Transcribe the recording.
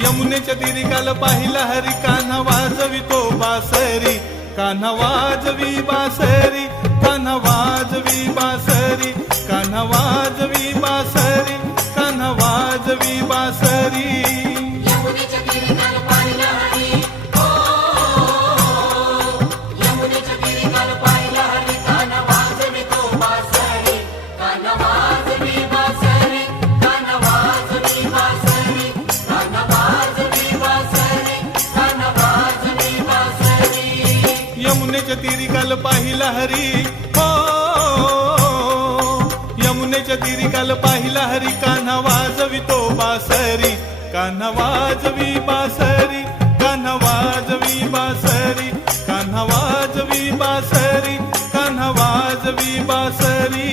यमुनेच्या तीरी काल पाहिला हरी कान्हा वाजवितो बासरी कान्हा वाजवी बासरी कान्हा वाजवी बासरी कान्हा वाजवी बासरी कान्हा वाजवी बासरी यमुनेच्या तीरी काल पाहिला हरी ओ यमुनेच्या तीरी काल पाहिला हरी कान्हा वाजवितो बासरी कान्हा वाजवी बासरी कान्हा वाजवी बासरी कान्हा वाजवी बासरी कान्हा वाजवी बासरी यमुनेच्या तीरी काल पाहिला हरी हो यमुनेच्या तीरी काल पाहिला हरी कान्हा वाजवितो बासरी कान्हा वाजवी बासरी कान्हा वाजवी बासरी कान्हा वाजवी बासरी कान्हा वाजवी बासरी